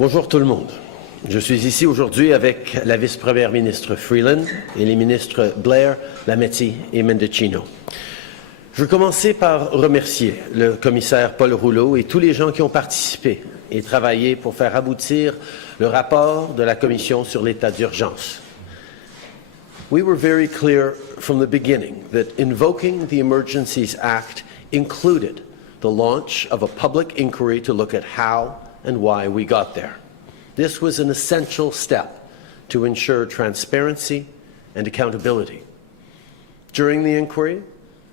Bonjour tout le monde. Je suis ici aujourd'hui avec la vice-première ministre Freeland et les ministres Blair, Lametti et Mendicino. Je veux commencer par remercier le commissaire Paul Rouleau et tous les gens qui ont participé et travaillé pour faire aboutir le rapport de la Commission sur l'état d'urgence. We were very clear from the beginning that invoking the Emergencies Act included the launch of a public inquiry to look at how and why we got there. This was an essential step to ensure transparency and accountability. During the inquiry,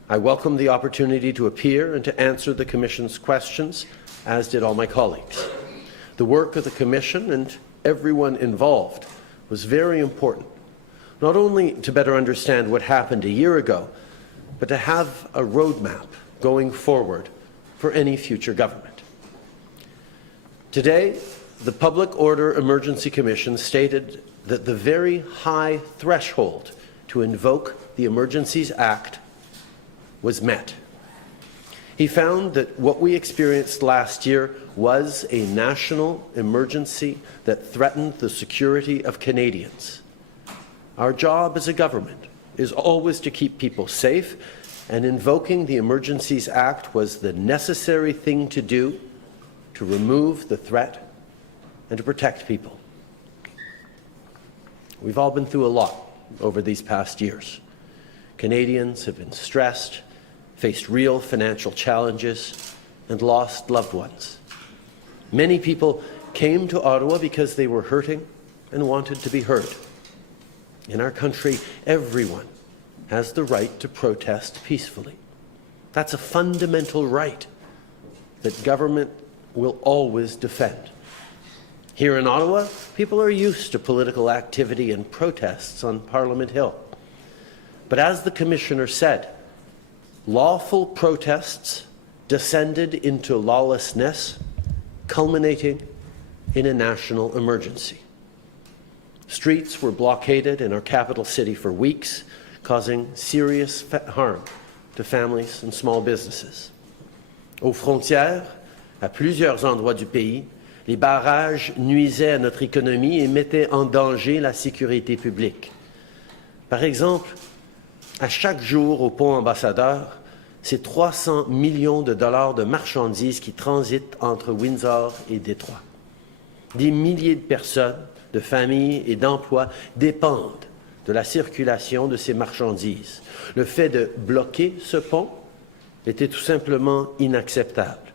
I welcomed the opportunity to appear and to answer the Commission's questions, as did all my colleagues. The work of the Commission and everyone involved was very important, not only to better understand what happened a year ago, but to have a roadmap going forward for any future government. Today, the Public Order Emergency Commission stated that the very high threshold to invoke the Emergencies Act was met. He found that what we experienced last year was a national emergency that threatened the security of Canadians. Our job as a government is always to keep people safe, and invoking the Emergencies Act was the necessary thing to do to remove the threat and to protect people. We've all been through a lot over these past years. Canadians have been stressed, faced real financial challenges, and lost loved ones. Many people came to Ottawa because they were hurting and wanted to be heard. In our country, everyone has the right to protest peacefully. That's a fundamental right that government will always defend. Here in Ottawa, people are used to political activity and protests on Parliament Hill. But as the Commissioner said, lawful protests descended into lawlessness, culminating in a national emergency. Streets were blockaded in our capital city for weeks, causing serious harm to families and small businesses. Aux frontières, à plusieurs endroits du pays, les barrages nuisaient à notre économie et mettaient en danger la sécurité publique. Par exemple, à chaque jour au pont Ambassadeur, c'est 300 millions de dollars de marchandises qui transitent entre Windsor et Détroit. Des milliers de personnes, de familles et d'emplois dépendent de la circulation de ces marchandises. Le fait de bloquer ce pont était tout simplement inacceptable.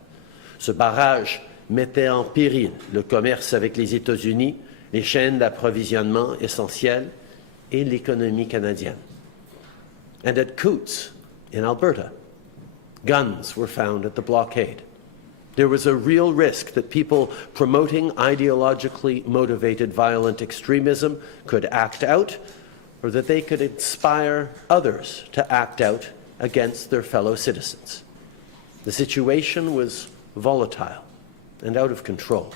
Ce barrage mettait en péril le commerce avec les États-Unis, les chaînes d'approvisionnement essentielles et l'économie canadienne. And at Coutts, in Alberta, guns were found at the blockade. There was a real risk that people promoting ideologically motivated violent extremism could act out, or that they could inspire others to act out against their fellow citizens. The situation was volatile and out of control.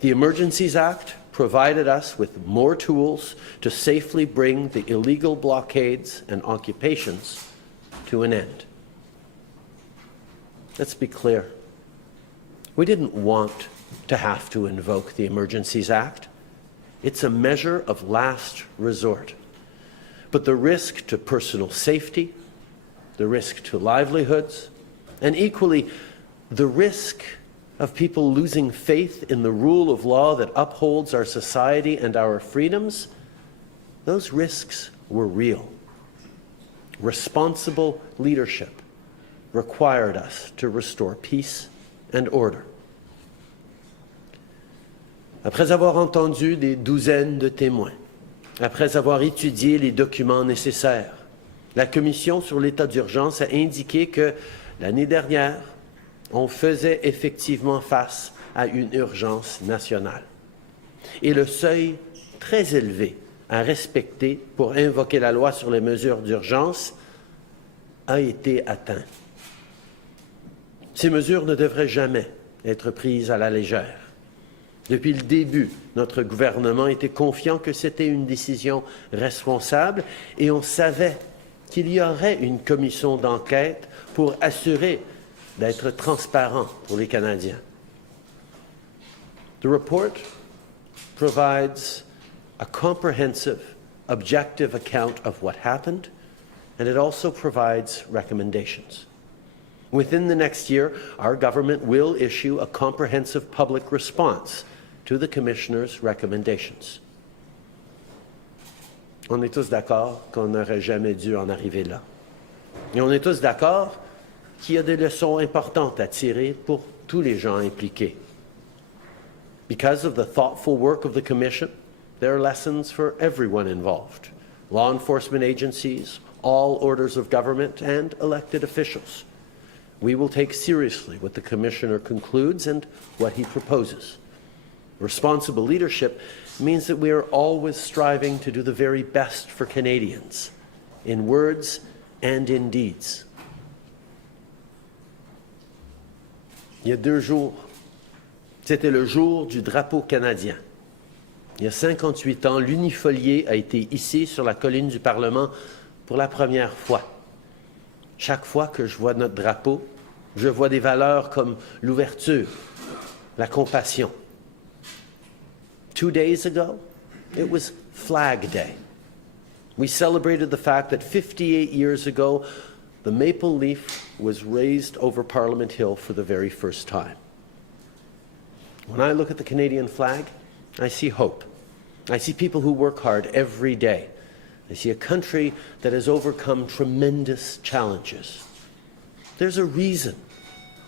The Emergencies Act provided us with more tools to safely bring the illegal blockades and occupations to an end. Let's be clear. We didn't want to have to invoke the Emergencies Act. It's a measure of last resort. But the risk to personal safety, the risk to livelihoods, and equally, the risk of people losing faith in the rule of law that upholds our society and our freedoms, those risks were real. Responsible leadership required us to restore peace and order. Après avoir entendu des douzaines de témoins, après avoir étudié les documents nécessaires, la Commission sur l'état d'urgence a indiqué que l'année dernière, on faisait effectivement face à une urgence nationale. Et le seuil très élevé à respecter pour invoquer la loi sur les mesures d'urgence a été atteint. Ces mesures ne devraient jamais être prises à la légère. Depuis le début, notre gouvernement était confiant que c'était une décision responsable et on savait qu'il y aurait une commission d'enquête pour assurer d'être transparent pour les Canadiens. The report provides a comprehensive, objective account of what happened, and it also provides recommendations. Within the next year, our government will issue a comprehensive public response to the Commissioner's recommendations. On est tous d'accord qu'on n'aurait jamais dû en arriver là. Et on est tous d'accord qu'il y a des leçons importantes à tirer pour tous les gens impliqués. Because of the thoughtful work of the Commission, there are lessons for everyone involved: law enforcement agencies, all orders of government, and elected officials. We will take seriously what the Commissioner concludes and what he proposes. Responsible leadership means that we are always striving to do the very best for Canadians, in words and in deeds. Il y a 2 jours, c'était le jour du drapeau canadien. Il y a 58 ans, l'unifolié a été hissé sur la colline du Parlement pour la première fois. Chaque fois que je vois notre drapeau, je vois des valeurs comme l'ouverture, la compassion. 2 days ago, it was Flag Day. We celebrated the fact that 58 years ago, the maple leaf was raised over Parliament Hill for the very first time. When I look at the Canadian flag, I see hope. I see people who work hard every day. I see a country that has overcome tremendous challenges. There's a reason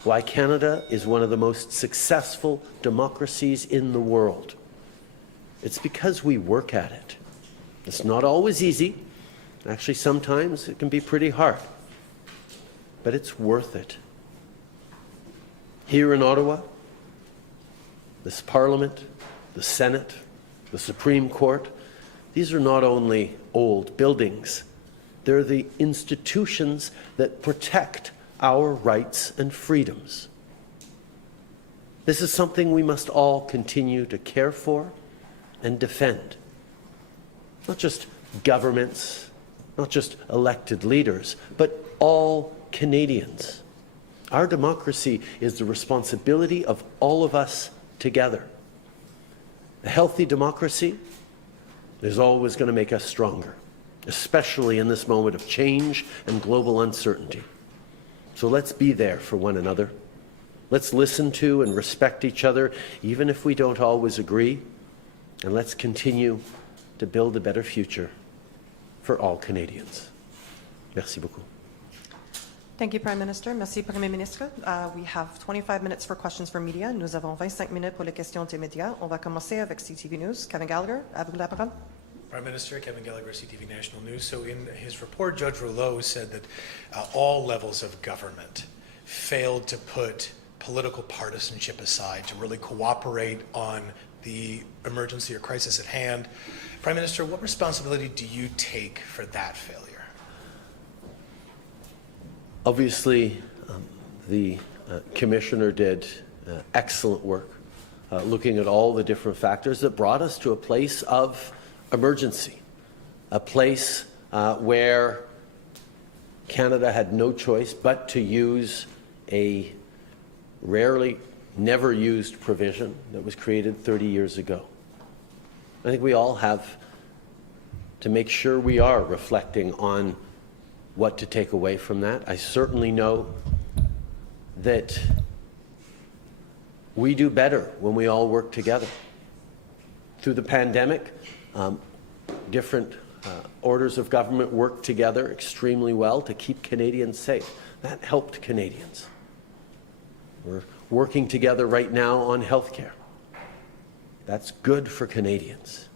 why Canada is one of the most successful democracies in the world. It's because we work at it. It's not always easy. Actually, sometimes it can be pretty hard. But it's worth it. Here in Ottawa, this Parliament, the Senate, the Supreme Court, these are not only old buildings, they're the institutions that protect our rights and freedoms. This is something we must all continue to care for and defend. Not just governments, not just elected leaders, but all Canadians. Our democracy is the responsibility of all of us together. A healthy democracy is always going to make us stronger, especially in this moment of change and global uncertainty. So let's be there for one another. Let's listen to and respect each other, even if we don't always agree. And let's continue to build a better future for all Canadians. Merci beaucoup. Thank you, Prime Minister. Merci, Premier Ministre. We have 25 minutes for questions from media. Nous avons 25 minutes pour les questions des médias. On va commencer avec CTV News. Kevin Gallagher, à vous la parole. Prime Minister Kevin Gallagher, CTV National News. So in his report, Judge Rouleau said that all levels of government failed to put political partisanship aside, to really cooperate on the emergency or crisis at hand. Prime Minister, what responsibility do you take for that failure? Obviously, the Commissioner did excellent work looking at all the different factors that brought us to a place of emergency, a place where Canada had no choice but to use a rarely never used provision that was created 30 years ago. I think we all have to make sure we are reflecting on what to take away from that. I certainly know that we do better when we all work together. Through the pandemic, different orders of government worked together extremely well to keep Canadians safe. That helped Canadians. We're working together right now on healthcare. That's good for Canadians.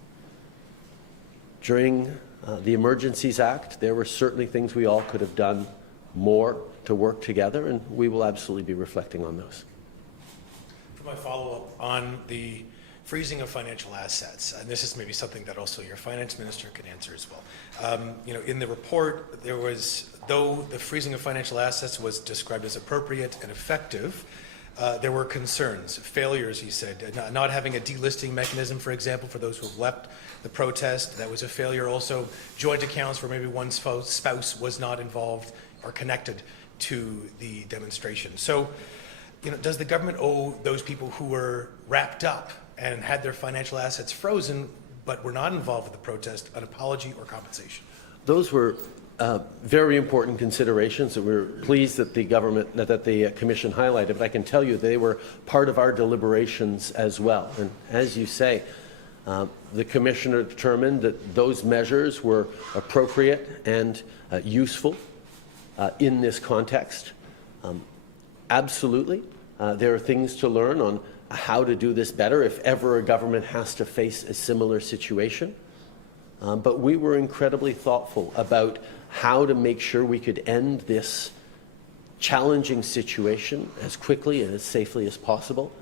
During the Emergencies Act, there were certainly things we all could have done more to work together, and we will absolutely be reflecting on those. For my follow-up on the freezing of financial assets, and this is maybe something that also your finance minister can answer as well. In the report, there was, though the freezing of financial assets was described as appropriate and effective, there were concerns, failures, he said, not having a delisting mechanism, for example, for those who have left the protest. That was a failure. Also, joint accounts where maybe one spouse was not involved or connected to the demonstration. So, does the government owe those people who were wrapped up and had their financial assets frozen, but were not involved with the protest, an apology or compensation? Those were very important considerations that we're pleased that the Commission highlighted, but I can tell you they were part of our deliberations as well. And as you say, the Commissioner determined that those measures were appropriate and useful in this context. Absolutely, there are things to learn on how to do this better if ever a government has to face a similar situation. But we were incredibly thoughtful about how to make sure we could end this challenging situation as quickly and as safely as possible.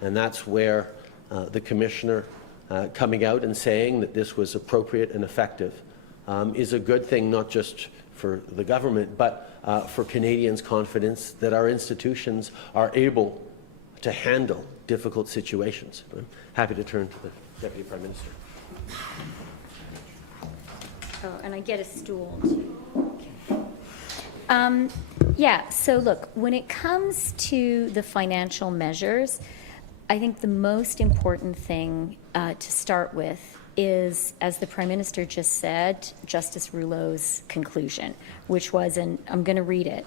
And that's where the Commissioner coming out and saying that this was appropriate and effective is a good thing, not just for the government, but for Canadians' confidence that our institutions are able to handle difficult situations. I'm happy to turn to the Deputy Prime Minister. Oh, and I get a stool too. Yeah, so look, when it comes to the financial measures, I think the most important thing to start with is, as the Prime Minister just said, Justice Rouleau's conclusion, which was, and I'm going to read it,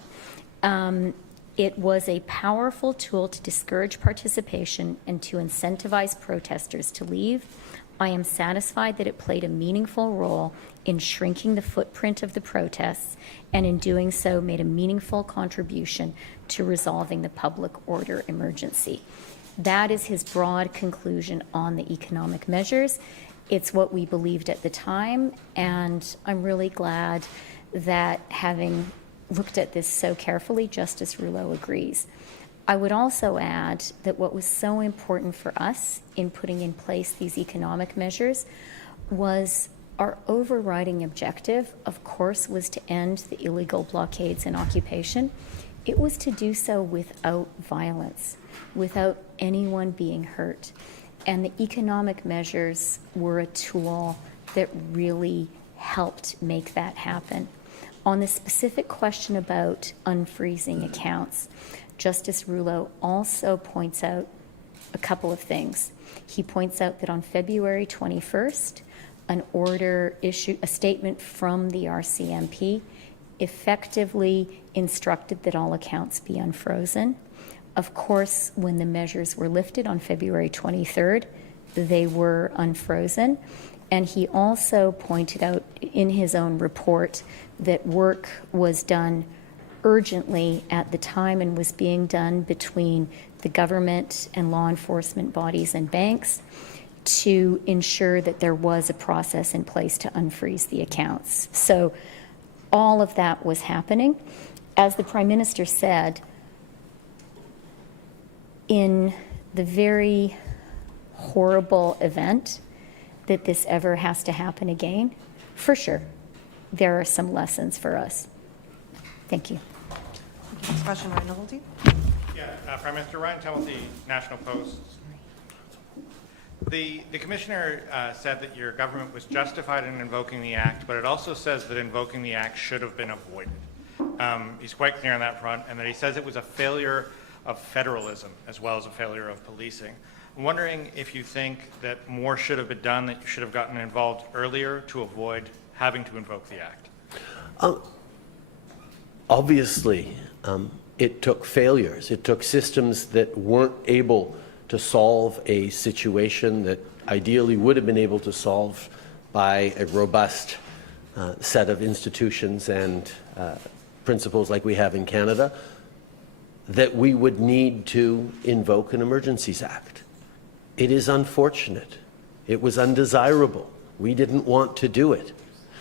it was a powerful tool to discourage participation and to incentivize protesters to leave. I am satisfied that it played a meaningful role in shrinking the footprint of the protests, and in doing so made a meaningful contribution to resolving the public order emergency. That is his broad conclusion on the economic measures. It's what we believed at the time, and I'm really glad that, having looked at this so carefully, Justice Rouleau agrees. I would also add that what was so important for us in putting in place these economic measures was our overriding objective, of course, was to end the illegal blockades and occupation. It was to do so without violence, without anyone being hurt. And the economic measures were a tool that really helped make that happen. On the specific question about unfreezing accounts, Justice Rouleau also points out a couple of things. He points out that on February 21st, an order issued, a statement from the RCMP, effectively instructed that all accounts be unfrozen. Of course, when the measures were lifted on February 23rd, they were unfrozen. And he also pointed out in his own report that work was done urgently at the time and was being done between the government and law enforcement bodies and banks to ensure that there was a process in place to unfreeze the accounts. So all of that was happening. As the Prime Minister said, in the very horrible event that this ever has to happen again, for sure, there are some lessons for us. Thank you. Next question, Ryan Novelty. Yeah, Prime Minister Ryan Templey, National Post. The Commissioner said that your government was justified in invoking the Act, but it also says that invoking the Act should have been avoided. He's quite clear on that front, and that he says it was a failure of federalism as well as a failure of policing. I'm wondering if you think that more should have been done, that you should have gotten involved earlier to avoid having to invoke the Act. Obviously, it took failures. It took systems that weren't able to solve a situation that ideally would have been able to solve by a robust set of institutions and principles like we have in Canada, that we would need to invoke an Emergencies Act. It is unfortunate. It was undesirable. We didn't want to do it.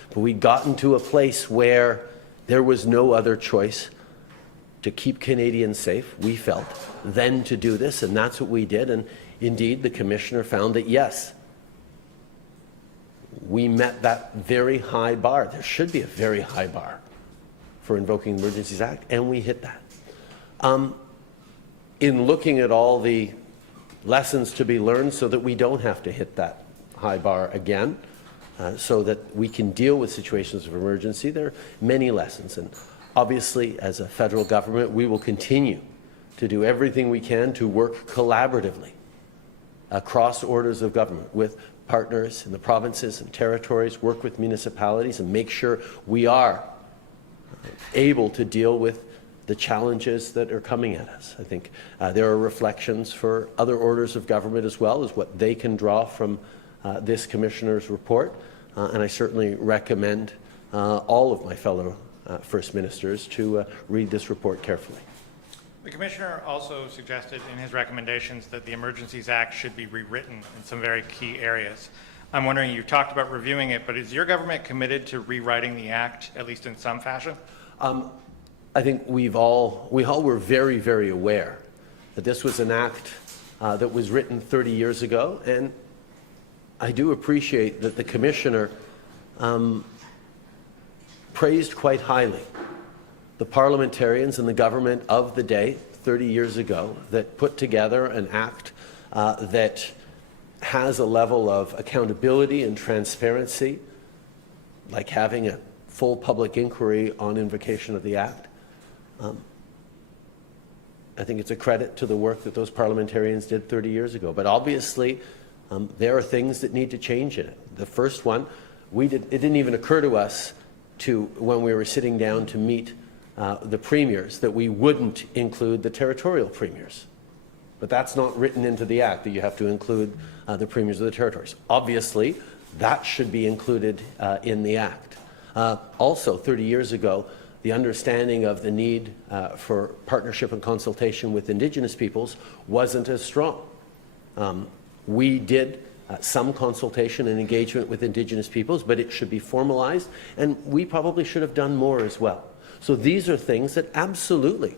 But we'd gotten to a place where there was no other choice to keep Canadians safe, we felt, than to do this, and that's what we did. And indeed, the Commissioner found that, yes, we met that very high bar. There should be a very high bar for invoking the Emergencies Act, and we hit that. In looking at all the lessons to be learned so that we don't have to hit that high bar again, so that we can deal with situations of emergency, there are many lessons. And obviously, as a federal government, we will continue to do everything we can to work collaboratively across orders of government with partners in the provinces and territories, work with municipalities, and make sure we are able to deal with the challenges that are coming at us. I think there are reflections for other orders of government as well as what they can draw from this Commissioner's report, and I certainly recommend all of my fellow First Ministers to read this report carefully. The Commissioner also suggested in his recommendations that the Emergencies Act should be rewritten in some very key areas. I'm wondering, you talked about reviewing it, but is your government committed to rewriting the Act, at least in some fashion? I think we all were very, very aware that this was an act that was written 30 years ago, and I do appreciate that the Commissioner praised quite highly the parliamentarians and the government of the day 30 years ago that put together an act that has a level of accountability and transparency, like having a full public inquiry on invocation of the act. I think it's a credit to the work that those parliamentarians did 30 years ago. But obviously, there are things that need to change in it. The first one, it didn't even occur to us when we were sitting down to meet the premiers that we wouldn't include the territorial premiers. But that's not written into the Act, that you have to include the premiers of the territories. Obviously, that should be included in the Act. Also, 30 years ago, the understanding of the need for partnership and consultation with Indigenous peoples wasn't as strong. We did some consultation and engagement with Indigenous peoples, but it should be formalized, and we probably should have done more as well. So these are things that absolutely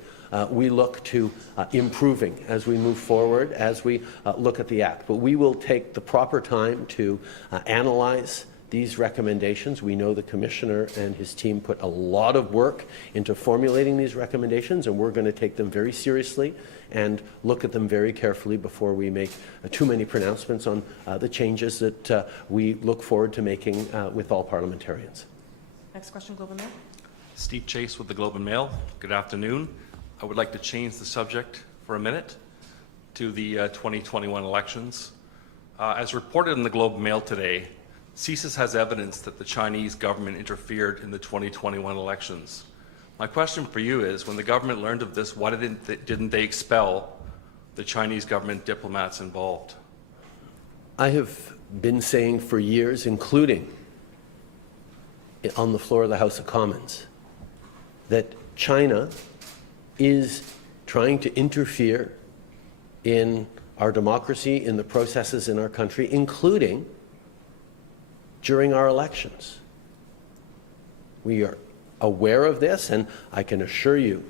we look to improving as we move forward, as we look at the Act. But we will take the proper time to analyze these recommendations. We know the Commissioner and his team put a lot of work into formulating these recommendations, and we're going to take them very seriously and look at them very carefully before we make too many pronouncements on the changes that we look forward to making with all parliamentarians. Next question, Globe and Mail. Steve Chase with the Globe and Mail. Good afternoon. I would like to change the subject for a minute to the 2021 elections. As reported in the Globe and Mail today, CHCH has evidence that the Chinese government interfered in the 2021 elections. My question for you is, when the government learned of this, why didn't they expel the Chinese government diplomats involved? I have been saying for years, including on the floor of the House of Commons, that China is trying to interfere in our democracy, in the processes in our country, including during our elections. We are aware of this, and I can assure you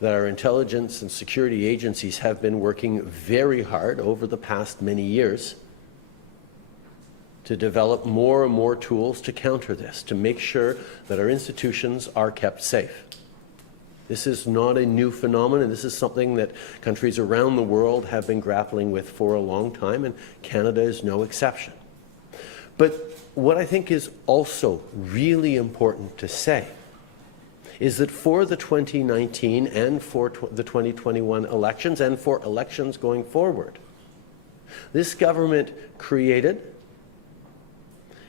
that our intelligence and security agencies have been working very hard over the past many years to develop more and more tools to counter this, to make sure that our institutions are kept safe. This is not a new phenomenon. This is something that countries around the world have been grappling with for a long time, and Canada is no exception. But what I think is also really important to say is that for the 2019 and for the 2021 elections and for elections going forward, this government created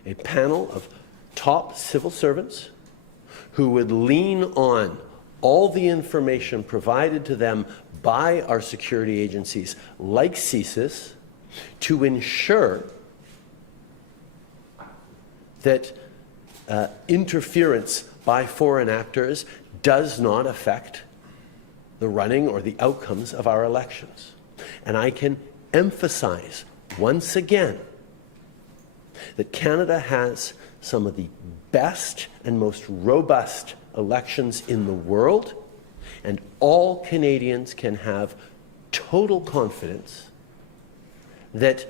a panel of top civil servants who would lean on all the information provided to them by our security agencies like CHCH to ensure that interference by foreign actors does not affect the running or the outcomes of our elections. And I can emphasize once again that Canada has some of the best and most robust elections in the world, and all Canadians can have total confidence that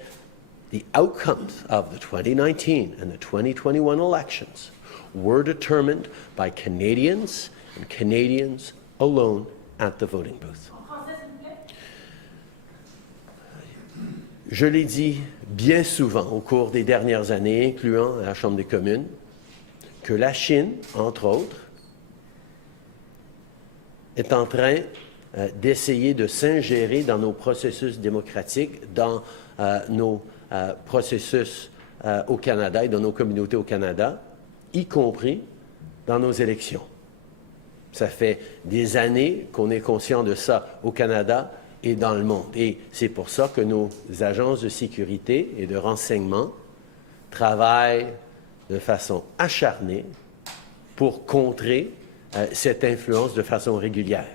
the outcomes of the 2019 and the 2021 elections were determined by Canadians and Canadians alone at the voting booth. Je l'ai dit bien souvent au cours des dernières années, incluant à la Chambre des communes, que la Chine, entre autres, est en train d'essayer de s'ingérer dans nos processus démocratiques, dans nos processus au Canada et dans nos communautés au Canada, y compris dans nos élections. Ça fait des années qu'on est conscient de ça au Canada et dans le monde. Et c'est pour ça que nos agences de sécurité et de renseignement travaillent de façon acharnée pour contrer cette influence de façon régulière.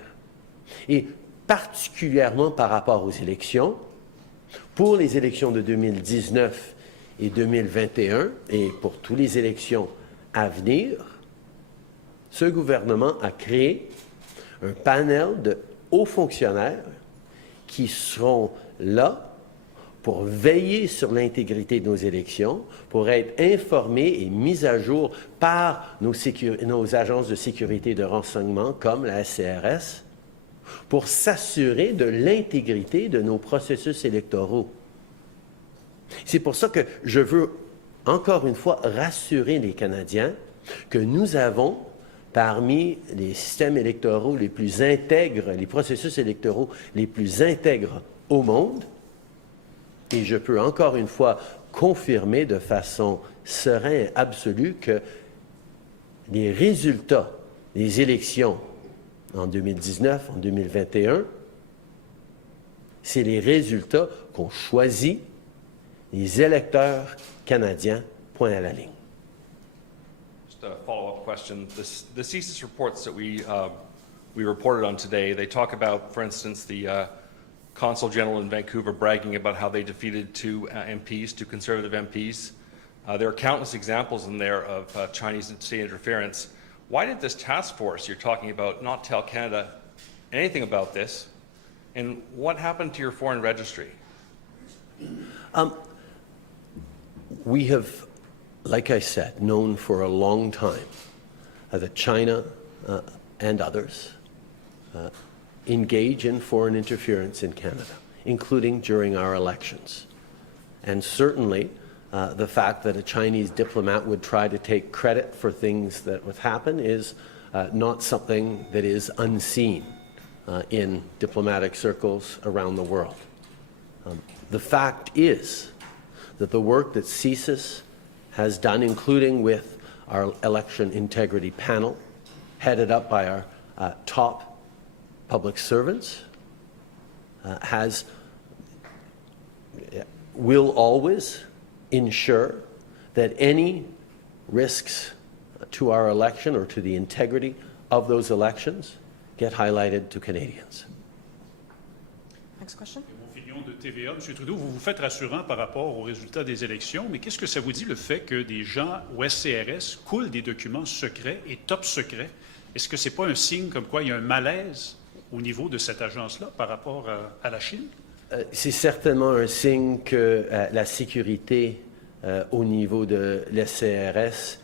Et particulièrement par rapport aux élections, pour les élections de 2019 et 2021, et pour toutes les élections à venir, ce gouvernement a créé un panel de hauts fonctionnaires qui seront là pour veiller sur l'intégrité de nos élections, pour être informés et mis à jour par nos agences de sécurité et de renseignement comme la SCRS, pour s'assurer de l'intégrité de nos processus électoraux. C'est pour ça que je veux encore une fois rassurer les Canadiens que nous avons parmi les systèmes électoraux les plus intègres, les processus électoraux les plus intègres au monde. Et je peux encore une fois confirmer de façon sereine et absolue que les résultats des élections en 2019, en 2021, c'est les résultats qu'ont choisis les électeurs canadiens, point à la ligne. Just a follow-up question. The CHCH reports that we reported on today, they talk about, for instance, the Consul General in Vancouver bragging about how they defeated two Conservative MPs. There are countless examples in there of Chinese state interference. Why did this task force you're talking about not tell Canada anything about this? And what happened to your foreign registry? We have, like I said, known for a long time that China and others engage in foreign interference in Canada, including during our elections. And certainly, the fact that a Chinese diplomat would try to take credit for things that would happen is not something that is unseen in diplomatic circles around the world. The fact is that the work that CHCH has done, including with our election integrity panel, headed up by our top public servants, will always ensure that any risks to our election or to the integrity of those elections get highlighted to Canadians. Next question. De TVA. M. Trudeau, vous vous faites rassurant par rapport aux résultats des élections, mais qu'est-ce que ça vous dit le fait que des gens au SCRS coulent des documents secrets et top secrets? Est-ce que ce n'est pas un signe comme quoi il y a un malaise au niveau de cette agence-là par rapport à la Chine? C'est certainement un signe que la sécurité au niveau de l'SCRS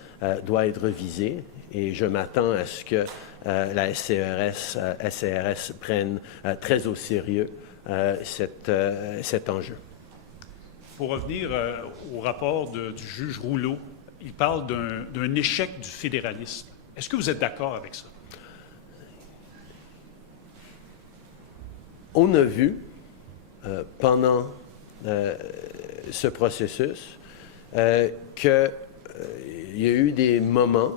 doit être revisée et je m'attends à ce que la SCRS prenne très au sérieux cet enjeu. Pour revenir au rapport du juge Rouleau, il parle d'un échec du fédéralisme. Est-ce que vous êtes d'accord avec ça? On a vu pendant ce processus qu'il y a eu des moments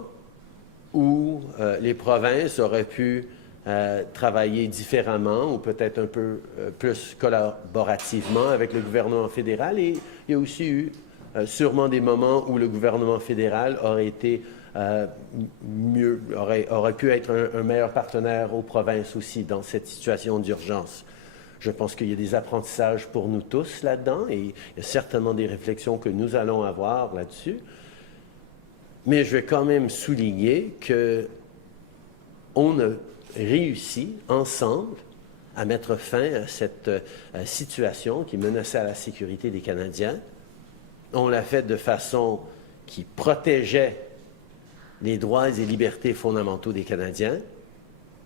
où les provinces auraient pu travailler différemment ou peut-être un peu plus collaborativement avec le gouvernement fédéral. Et il y a aussi eu sûrement des moments où le gouvernement fédéral aurait été aurait pu être un meilleur partenaire aux provinces aussi dans cette situation d'urgence. Je pense qu'il y a des apprentissages pour nous tous là-dedans et il y a certainement des réflexions que nous allons avoir là-dessus. Mais je vais quand même souligner qu'on a réussi ensemble à mettre fin à cette situation qui menaçait la sécurité des Canadiens. On l'a fait de façon qui protégeait les droits et libertés fondamentaux des Canadiens.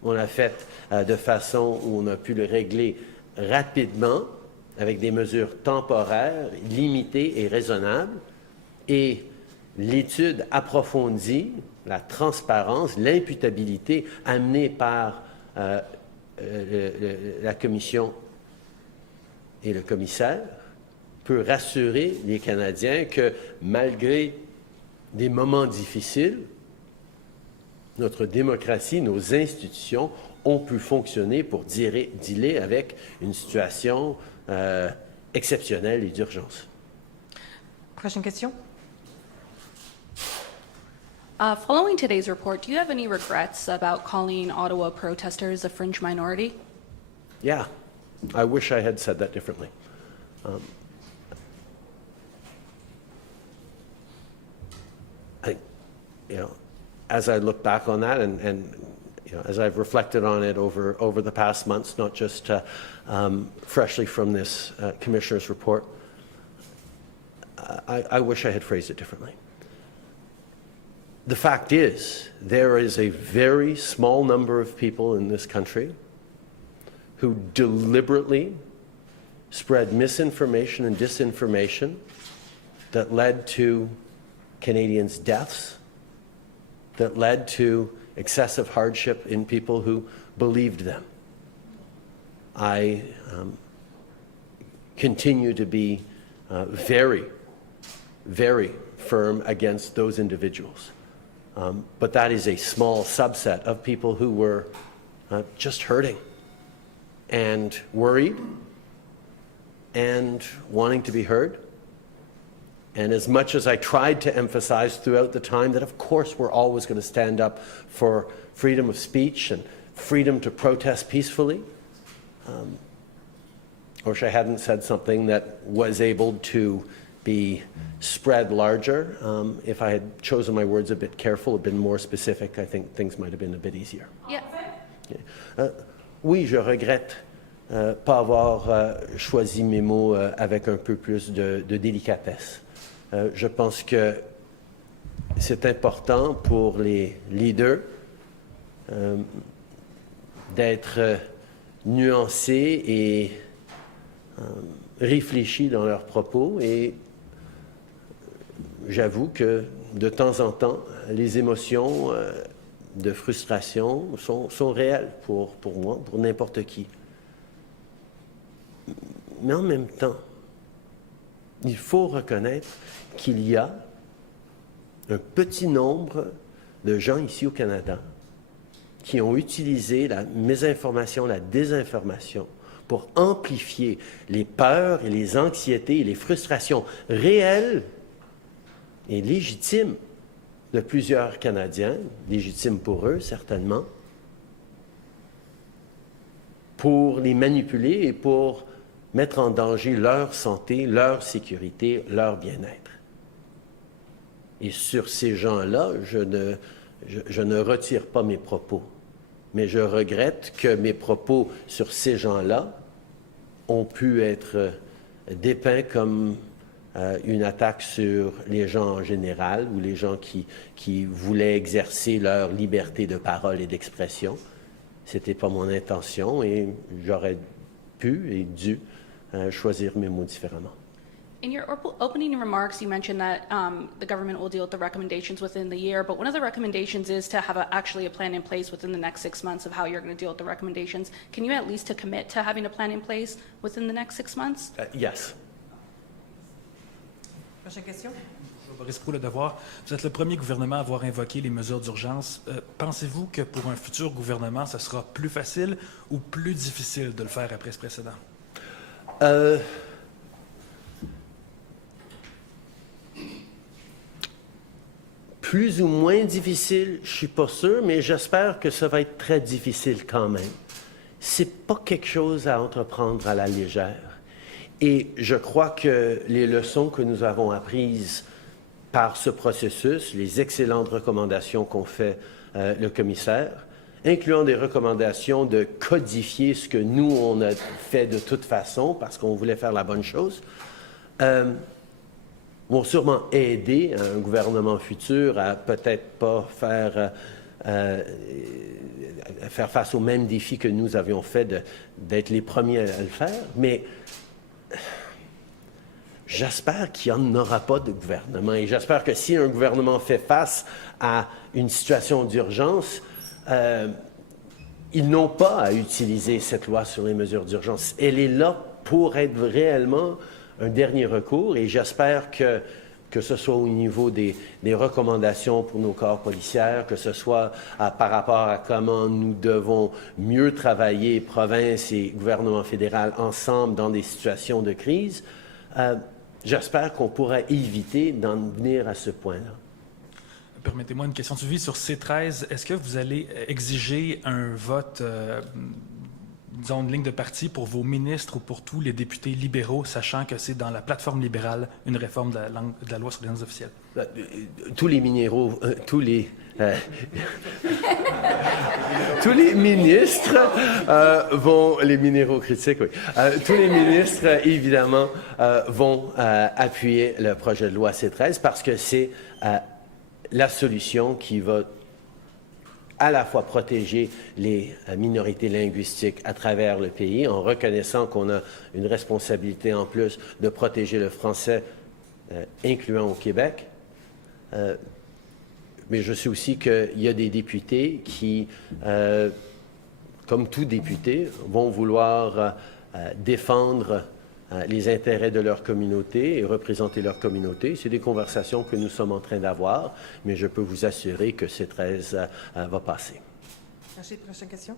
On l'a fait de façon où on a pu le régler rapidement avec des mesures temporaires, limitées et raisonnables. Et l'étude approfondie, la transparence, l'imputabilité amenée par la Commission et le commissaire peut rassurer les Canadiens que malgré des moments difficiles, notre démocratie, nos institutions ont pu fonctionner pour dealer avec une situation exceptionnelle et d'urgence. Prochaine question. Following today's report, do you have any regrets about calling Ottawa protesters a fringe minority? Yeah, I wish I had said that differently. As I look back on that and as I've reflected on it over the past months, not just freshly from this commissioner's report, I wish I had phrased it differently. The fact is, there is a very small number of people in this country who deliberately spread misinformation and disinformation that led to Canadians' deaths, that led to excessive hardship in people who believed them. I continue to be very, very firm against those individuals. But that is a small subset of people who were just hurting and worried and wanting to be heard. And as much as I tried to emphasize throughout the time that, of course, we're always going to stand up for freedom of speech and freedom to protest peacefully, I wish I hadn't said something that was able to be spread larger. If I had chosen my words a bit careful, been more specific, I think things might have been a bit easier. Yeah. Oui, je regrette pas avoir choisi mes mots avec un peu plus de délicatesse. Je pense que c'est important pour les leaders d'être nuancés et réfléchis dans leurs propos, et j'avoue que de temps en temps, les émotions de frustration sont réelles pour moi, pour n'importe qui. Mais en même temps, il faut reconnaître qu'il y a un petit nombre de gens ici au Canada qui ont utilisé la mésinformation, la désinformation pour amplifier les peurs et les anxiétés et les frustrations réelles et légitimes de plusieurs Canadiens, légitimes pour eux certainement, pour les manipuler et pour mettre en danger leur santé, leur sécurité, leur bien-être. Et sur ces gens-là, je ne retire pas mes propos, mais je regrette que mes propos sur ces gens-là ont pu être dépeints comme une attaque sur les gens en général ou les gens qui voulaient exercer leur liberté de parole et d'expression. Ce n'était pas mon intention et j'aurais pu et dû choisir mes mots différemment. In your opening remarks, you mentioned that the government will deal with the recommendations within the year, but one of the recommendations is to have actually a plan in place within the next 6 months of how you're going to deal with the recommendations. Can you at least commit to having a plan in place within the next 6 months? Yes. Prochaine question. Boris Proulx, Le Devoir. Vous êtes le premier gouvernement à avoir invoqué les mesures d'urgence. Pensez-vous que pour un futur gouvernement, ce sera plus facile ou plus difficile de le faire après ce précédent? Plus ou moins difficile, je ne suis pas sûr, mais j'espère que ça va être très difficile quand même. Ce n'est pas quelque chose à entreprendre à la légère. Et je crois que les leçons que nous avons apprises par ce processus, les excellentes recommandations qu'ont fait le commissaire, incluant des recommandations de codifier ce que nous, on a fait de toute façon, parce qu'on voulait faire la bonne chose, vont sûrement aider un gouvernement futur à peut-être pas faire face aux mêmes défis que nous avions fait d'être les premiers à le faire, mais j'espère qu'il n'y en aura pas de gouvernement, et j'espère que si un gouvernement fait face à une situation d'urgence, ils n'ont pas à utiliser cette loi sur les mesures d'urgence. Elle est là pour être réellement un dernier recours et j'espère que ce soit au niveau des recommandations pour nos corps policiers, que ce soit par rapport à comment nous devons mieux travailler, province et gouvernement fédéral, ensemble dans des situations de crise. J'espère qu'on pourra éviter d'en venir à ce point-là. Permettez-moi une question de suivi sur C13. Est-ce que vous allez exiger un vote, disons, une ligne de parti pour vos ministres ou pour tous les députés libéraux, sachant que c'est dans la plateforme libérale une réforme de la loi sur les langues officielles? Tous les minéraux, tous les ministres vont, les minéraux critiques, oui, tous les ministres, évidemment, vont appuyer le projet de loi C13 parce que c'est la solution qui va à la fois protéger les minorités linguistiques à travers le pays en reconnaissant qu'on a une responsabilité en plus de protéger le français, incluant au Québec. Mais je sais aussi qu'il y a des députés qui, comme tout député, vont vouloir défendre les intérêts de leur communauté et représenter leur communauté. C'est des conversations que nous sommes en train d'avoir, mais je peux vous assurer que C13 va passer. Merci. Prochaine question.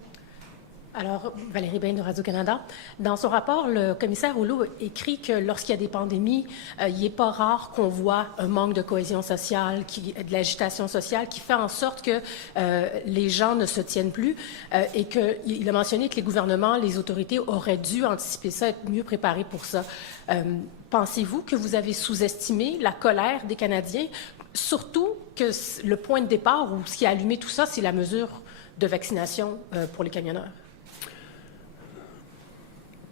Alors, Valérie Bain de Radio-Canada. Dans son rapport, le commissaire Rouleau écrit que lorsqu'il y a des pandémies, il n'est pas rare qu'on voit un manque de cohésion sociale, de l'agitation sociale, qui fait en sorte que les gens ne se tiennent plus et qu'il a mentionné que les gouvernements, les autorités auraient dû anticiper ça, être mieux préparés pour ça. Pensez-vous que vous avez sous-estimé la colère des Canadiens, surtout que le point de départ ou ce qui a allumé tout ça, c'est la mesure de vaccination pour les camionneurs?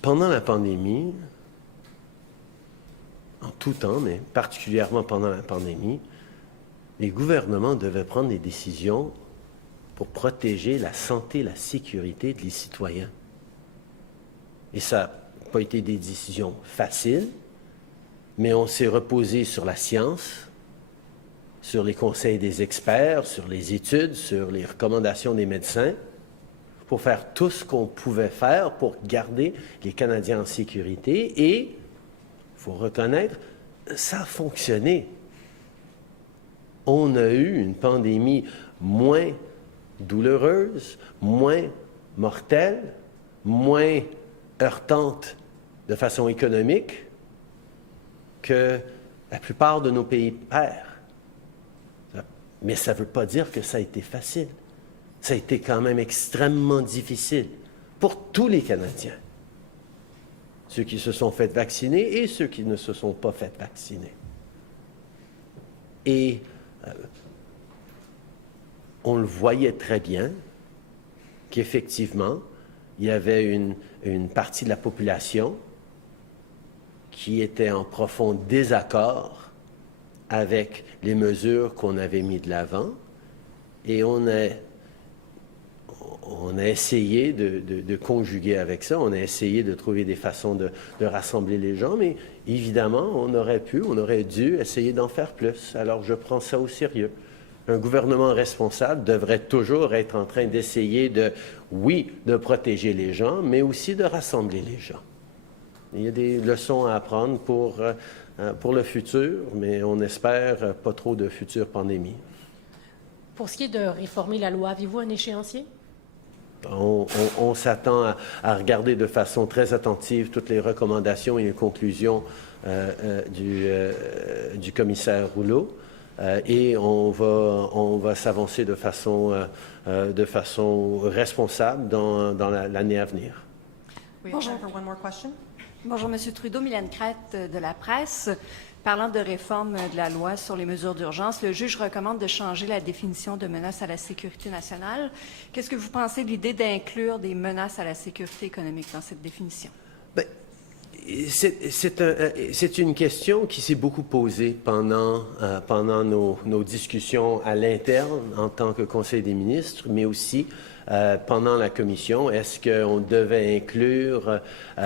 Pendant la pandémie, en tout temps, mais particulièrement pendant la pandémie, les gouvernements devaient prendre des décisions pour protéger la santé et la sécurité des citoyens. Et ça n'a pas été des décisions faciles, mais on s'est reposé sur la science, sur les conseils des experts, sur les études, sur les recommandations des médecins, pour faire tout ce qu'on pouvait faire pour garder les Canadiens en sécurité. Et, il faut reconnaître, ça a fonctionné. On a eu une pandémie moins douloureuse, moins mortelle, moins heurtante de façon économique que la plupart de nos pays pairs. Mais ça ne veut pas dire que ça a été facile. Ça a été quand même extrêmement difficile pour tous les Canadiens. Ceux qui se sont fait vacciner et ceux qui ne se sont pas fait vacciner. Et on le voyait très bien qu'effectivement, il y avait une partie de la population qui était en profond désaccord avec les mesures qu'on avait mises de l'avant. Et on a essayé de conjuguer avec ça, on a essayé de trouver des façons de rassembler les gens, mais évidemment, on aurait dû essayer d'en faire plus. Alors, je prends ça au sérieux. Un gouvernement responsable devrait toujours être en train d'essayer de protéger les gens, mais aussi de rassembler les gens. Il y a des leçons à apprendre pour le futur, mais on espère pas trop de futures pandémies. Pour ce qui est de réformer la loi, avez-vous un échéancier? On s'attend à regarder de façon très attentive toutes les recommandations et les conclusions du commissaire Rouleau et on va s'avancer de façon responsable dans l'année à venir. We have time for one more question. Bonjour, M. Trudeau. Mylène Crête de la presse. Parlant de réforme de la loi sur les mesures d'urgence, le juge recommande de changer la définition de menace à la sécurité nationale. Qu'est-ce que vous pensez de l'idée d'inclure des menaces à la sécurité économique dans cette définition? Bien, c'est une question qui s'est beaucoup posée pendant nos discussions à l'interne en tant que Conseil des ministres, mais aussi pendant la commission. Est-ce qu'on devait inclure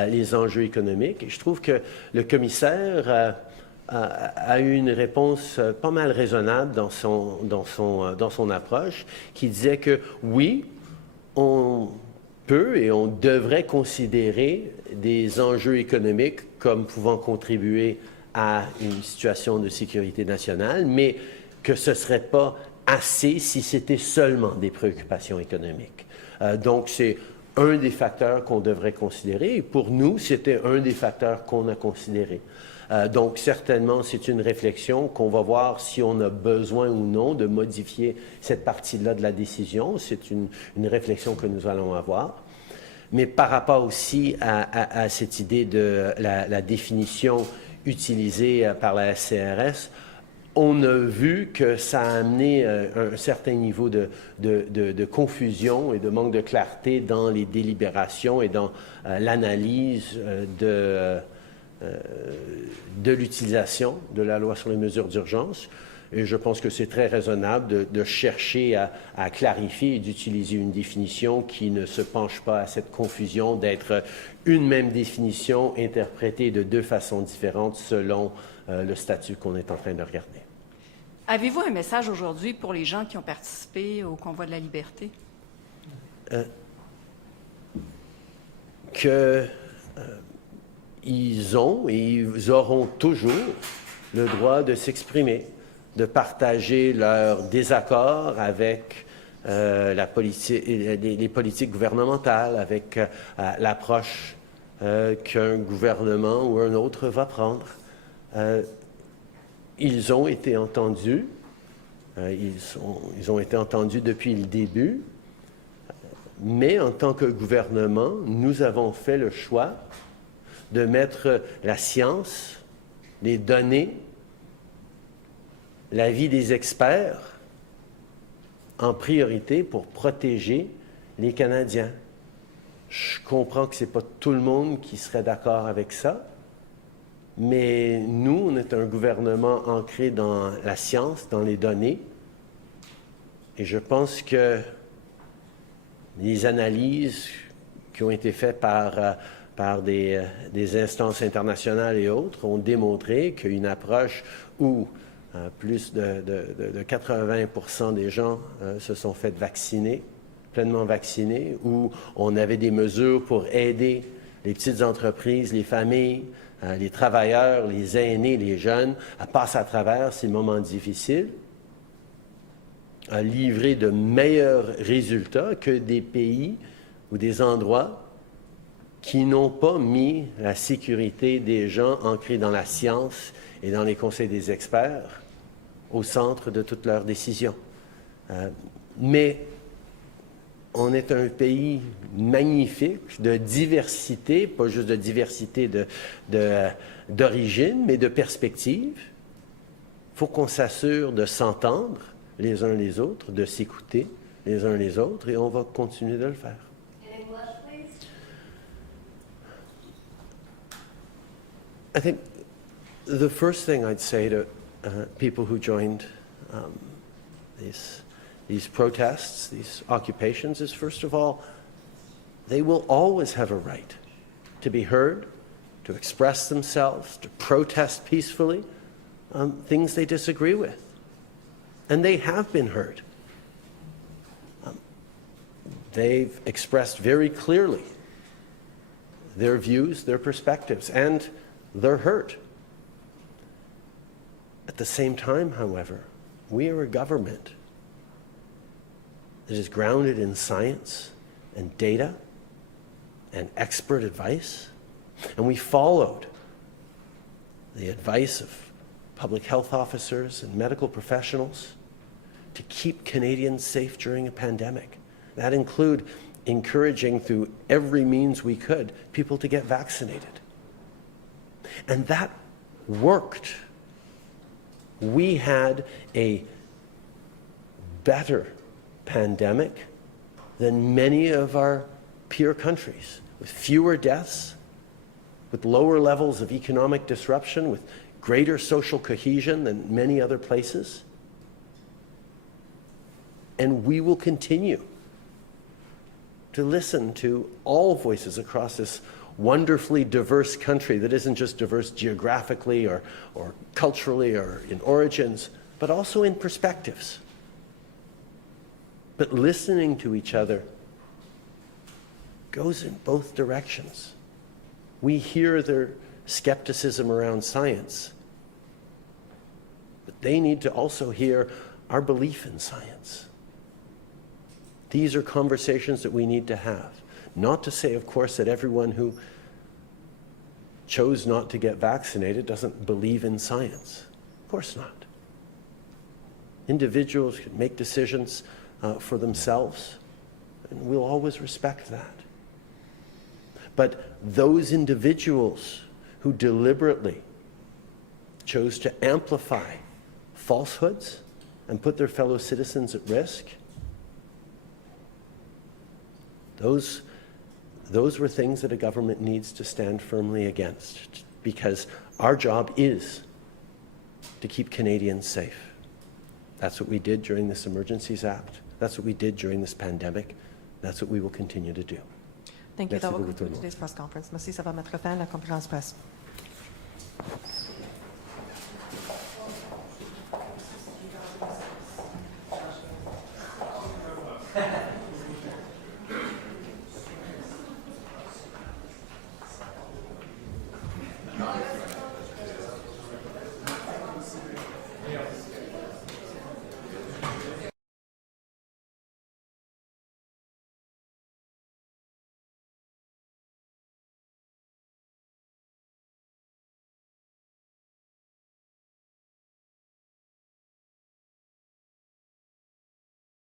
les enjeux économiques? Et je trouve que le commissaire a eu une réponse pas mal raisonnable dans son approche, qui disait que oui, on peut et on devrait considérer des enjeux économiques comme pouvant contribuer à une situation de sécurité nationale, mais que ce ne serait pas assez si c'était seulement des préoccupations économiques. Donc, c'est un des facteurs qu'on devrait considérer, et pour nous, c'était un des facteurs qu'on a considéré. Donc, certainement, c'est une réflexion qu'on va voir si on a besoin ou non de modifier cette partie-là de la décision. C'est une réflexion que nous allons avoir. Mais par rapport aussi à cette idée de la définition utilisée par la SCRS, on a vu que ça a amené un certain niveau de confusion et de manque de clarté dans les délibérations et dans l'analyse de l'utilisation de la loi sur les mesures d'urgence. Et je pense que c'est très raisonnable de chercher à clarifier et d'utiliser une définition qui ne se penche pas à cette confusion d'être une même définition interprétée de deux façons différentes selon le statut qu'on est en train de regarder. Avez-vous un message aujourd'hui pour les gens qui ont participé au Convoi de la liberté? Ils ont et ils auront toujours le droit de s'exprimer, de partager leur désaccord avec les politiques gouvernementales, avec l'approche qu'un gouvernement ou un autre va prendre. Ils ont été entendus. Ils ont été entendus depuis le début. Mais en tant que gouvernement, nous avons fait le choix de mettre la science, les données, l'avis des experts en priorité pour protéger les Canadiens. Je comprends que ce n'est pas tout le monde qui serait d'accord avec ça, mais nous, on est un gouvernement ancré dans la science, dans les données, et je pense que les analyses qui ont été faites par des instances internationales et autres ont démontré qu'une approche où plus de 80% des gens se sont fait vacciner, pleinement vaccinés, où on avait des mesures pour aider les petites entreprises, les familles, les travailleurs, les aînés, les jeunes à passer à travers ces moments difficiles, a livré de meilleurs résultats que des pays ou des endroits qui n'ont pas mis la sécurité des gens ancrés dans la science et dans les conseils des experts au centre de toutes leurs décisions. Mais on est un pays magnifique de diversité, pas juste de diversité d'origine, mais de perspective. Il faut qu'on s'assure de s'entendre les uns les autres, de s'écouter les uns les autres, et on va continuer de le faire. I think the first thing I'd say to people who joined these protests, these occupations, is first of all, they will always have a right to be heard, to express themselves, to protest peacefully on things they disagree with. And they have been heard. They've expressed very clearly their views, their perspectives, and they're hurt. At the same time, however, we are a government that is grounded in science and data and expert advice, and we followed the advice of public health officers and medical professionals to keep Canadians safe during a pandemic. That include encouraging through every means we could people to get vaccinated. And that worked. We had a better pandemic than many of our peer countries, with fewer deaths, with lower levels of economic disruption, with greater social cohesion than many other places. And we will continue to listen to all voices across this wonderfully diverse country that isn't just diverse geographically or culturally or in origins, but also in perspectives. But listening to each other goes in both directions. We hear their skepticism around science, but they need to also hear our belief in science. These are conversations that we need to have. Not to say, of course, that everyone who chose not to get vaccinated doesn't believe in science. Of course not. Individuals can make decisions for themselves, and we'll always respect that. But those individuals who deliberately chose to amplify falsehoods and put their fellow citizens at risk, those were things that a government needs to stand firmly against, because our job is to keep Canadians safe. That's what we did during this Emergencies Act. That's what we did during this pandemic. That's what we will continue to do. Thank you. Merci That will beaucoup, tout conclude le monde. today's press conference. Merci, ça va mettre fin à la conférence presse.